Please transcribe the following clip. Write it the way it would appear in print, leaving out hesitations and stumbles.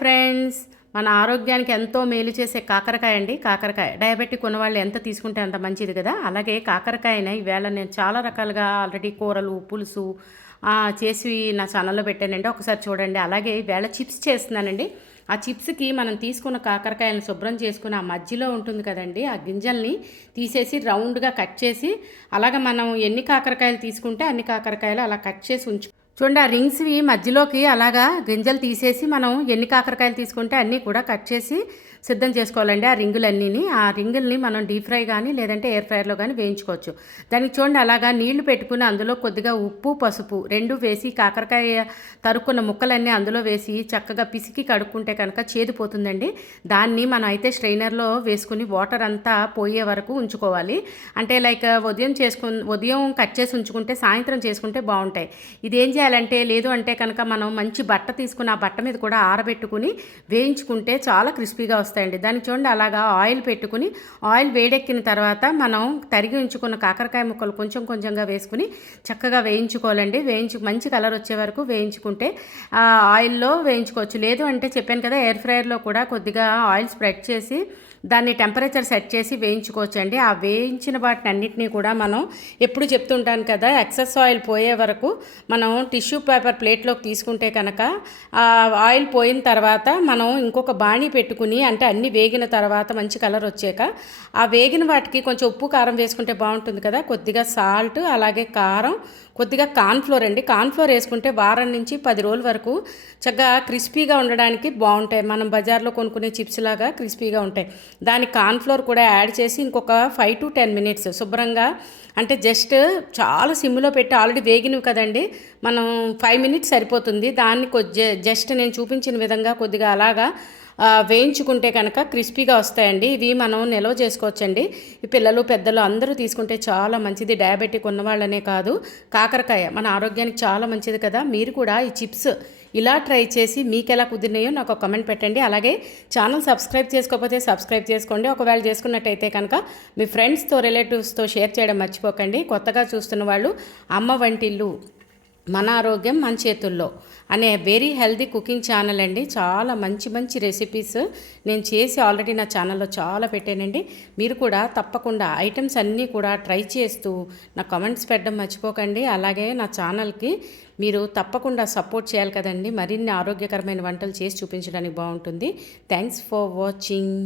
Friends, మన ఆరోగ్యానికి ఎంతో మేలు చేసే కాకరకాయ అండి. కాకరకాయ డయాబెటిక్ ఉన్నవాళ్ళు ఎంత తీసుకుంటే అంత మంచిది కదా. అలాగే కాకరకాయని ఈవేళ నేను చాలా రకాలుగా ఆల్రెడీ కూరలు, పులుసు చేసి నా ఛానల్లో పెట్టానండి. ఒకసారి చూడండి. అలాగే ఈవేళ చిప్స్ చేస్తున్నానండి. ఆ చిప్స్కి మనం తీసుకున్న కాకరకాయలను శుభ్రం చేసుకుని ఆ మధ్యలో ఉంటుంది కదండి, ఆ గింజల్ని తీసేసి రౌండ్గా కట్ చేసి, అలాగ మనం ఎన్ని కాకరకాయలు తీసుకుంటే అన్ని కాకరకాయలు అలా కట్ చేసి చూడండి. ఆ రింగ్స్వి మధ్యలోకి అలాగా గింజలు తీసేసి మనం ఎన్ని కాకరకాయలు తీసుకుంటే అన్నీ కూడా కట్ చేసి సిద్ధం చేసుకోవాలండి. ఆ రింగులన్నీని, ఆ రింగుల్ని మనం డీప్ ఫ్రై కానీ లేదంటే ఎయిర్ ఫ్రైర్లో కానీ వేయించుకోవచ్చు. దానికి చూడండి అలాగా నీళ్లు పెట్టుకుని అందులో కొద్దిగా ఉప్పు, పసుపు రెండు వేసి కాకరకాయ తరుక్కున్న ముక్కలన్నీ అందులో వేసి చక్కగా పిసికి కడుక్కుంటే కనుక చేదిపోతుందండి. దాన్ని మనం అయితే స్ట్రైనర్లో వేసుకుని వాటర్ అంతా పోయే వరకు ఉంచుకోవాలి. అంటే లైక్ ఉదయం కట్ చేసి ఉంచుకుంటే సాయంత్రం చేసుకుంటే బాగుంటాయి. ఇదేం చేయాలంటే, లేదు అంటే కనుక మనం మంచి బట్ట తీసుకుని ఆ బట్ట మీద కూడా ఆరబెట్టుకుని వేయించుకుంటే చాలా క్రిస్పీగా వస్తాయండి. దానికి చూడండి అలాగా ఆయిల్ పెట్టుకుని, ఆయిల్ వేడెక్కిన తర్వాత మనం తరిగి ఉంచుకున్న కాకరకాయ ముక్కలు కొంచెం కొంచెంగా వేసుకుని చక్కగా వేయించుకోవాలండి. మంచి కలర్ వచ్చే వరకు వేయించుకుంటే ఆయిల్లో వేయించుకోవచ్చు. లేదు అంటే చెప్పాను కదా, ఎయిర్ ఫ్రైయర్లో కూడా కొద్దిగా ఆయిల్ స్ప్రెడ్ చేసి దాన్ని టెంపరేచర్ సెట్ చేసి వేయించుకోవచ్చండి. ఆ వేయించిన వాటిని అన్నిటినీ కూడా మనం ఎప్పుడు చెప్తుంటాను కదా, ఎక్సెస్ ఆయిల్ పోయే వరకు మనం టిష్యూ పేపర్ ప్లేట్లోకి తీసుకుంటే కనుక ఆయిల్ పోయిన తర్వాత మనం ఇంకొక బాణీ పెట్టుకుని, అంటే అన్నీ వేగిన తర్వాత మంచి కలర్ వచ్చాక ఆ వేగిన వాటికి కొంచెం ఉప్పు కారం వేసుకుంటే బాగుంటుంది కదా. కొద్దిగా సాల్ట్, అలాగే కారం, కొద్దిగా కార్న్ఫ్లోర్ అండి. కార్న్ఫ్లోర్ వేసుకుంటే వారం నుంచి 10 రోజుల వరకు చక్కగా క్రిస్పీగా ఉండడానికి బాగుంటాయి. మనం బజార్లో కొనుక్కునే చిప్స్ లాగా క్రిస్పీగా ఉంటాయి. దానికి కార్న్ఫ్లోర్ కూడా యాడ్ చేసి ఇంకొక 5 to 10 minutes శుభ్రంగా, అంటే జస్ట్ చాలా సిమ్లో పెట్టి ఆల్రెడీ వేగినవి కదండి, మనం 5 minutes సరిపోతుంది. దాన్ని జస్ట్ నేను చూపించిన విధంగా కొద్దిగా అలాగా వేయించుకుంటే కనుక క్రిస్పీగా వస్తాయండి. ఇవి మనం నిల్వ చేసుకోవచ్చండి. ఈ పిల్లలు పెద్దలు అందరూ తీసుకుంటే చాలా మంచిది. డయాబెటిక్ ఉన్నవాళ్ళనే కాదు, కాకరకాయ మన ఆరోగ్యానికి చాలా మంచిది కదా. మీరు కూడా ఈ చిప్స్ ఇలా ట్రై చేసి మీకు ఎలా కుదిరినాయో నాకు ఒక కమెంట్ పెట్టండి. అలాగే ఛానల్ సబ్స్క్రైబ్ చేసుకోకపోతే సబ్స్క్రైబ్ చేసుకోండి. ఒకవేళ చేసుకున్నట్టయితే కనుక మీ ఫ్రెండ్స్తో, రిలేటివ్స్తో షేర్ చేయడం మర్చిపోకండి. కొత్తగా చూస్తున్న వాళ్ళు అమ్మ వంటిల్లు, మన ఆరోగ్యం మన చేతుల్లో అనే వెరీ హెల్దీ కుకింగ్ ఛానల్ అండి. చాలా మంచి మంచి రెసిపీస్ నేను చేసి ఆల్రెడీ నా ఛానల్లో చాలా పెట్టానండి. మీరు కూడా తప్పకుండా ఐటమ్స్ అన్నీ కూడా ట్రై చేస్తూ నా కామెంట్స్ పెట్టడం మర్చిపోకండి. అలాగే నా ఛానల్కి మీరు తప్పకుండా సపోర్ట్ చేయాలి కదండి. మరిన్ని ఆరోగ్యకరమైన వంటలు చేసి చూపించడానికి బాగుంటుంది. Thanks for watching.